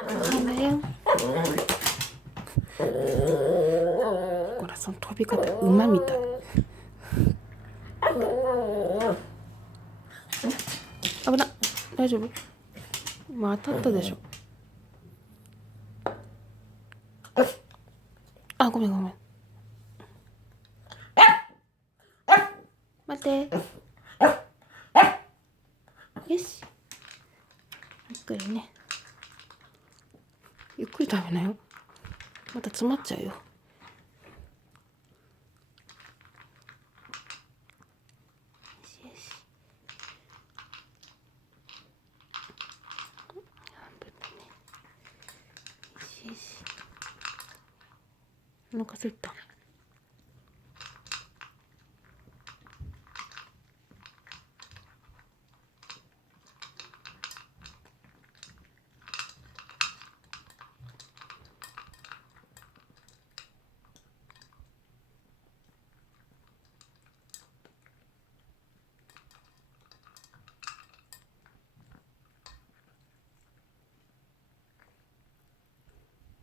ご飯だよ。ほら、その飛び方馬みたい。危ない。大丈夫？今当たったでしょ。あ、ごめんごめん。待って。よし。ゆっくりね。ゆっくり食べなよ。また詰まっちゃうよ。よしよし。半分だね。よしよし。お腹すいた。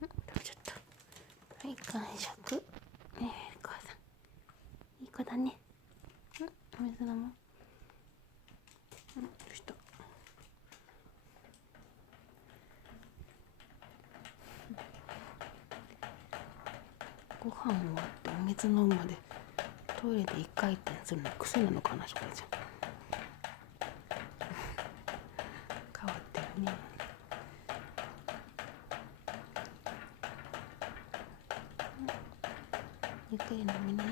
食べちゃった。はい、完食。お母さん。いい子だね。お水飲もう。どうした？ご飯終わってお水飲むまでトイレで一回転するの癖なのかな、しこちゃん。変わってるね。ゆっくり飲みなよ。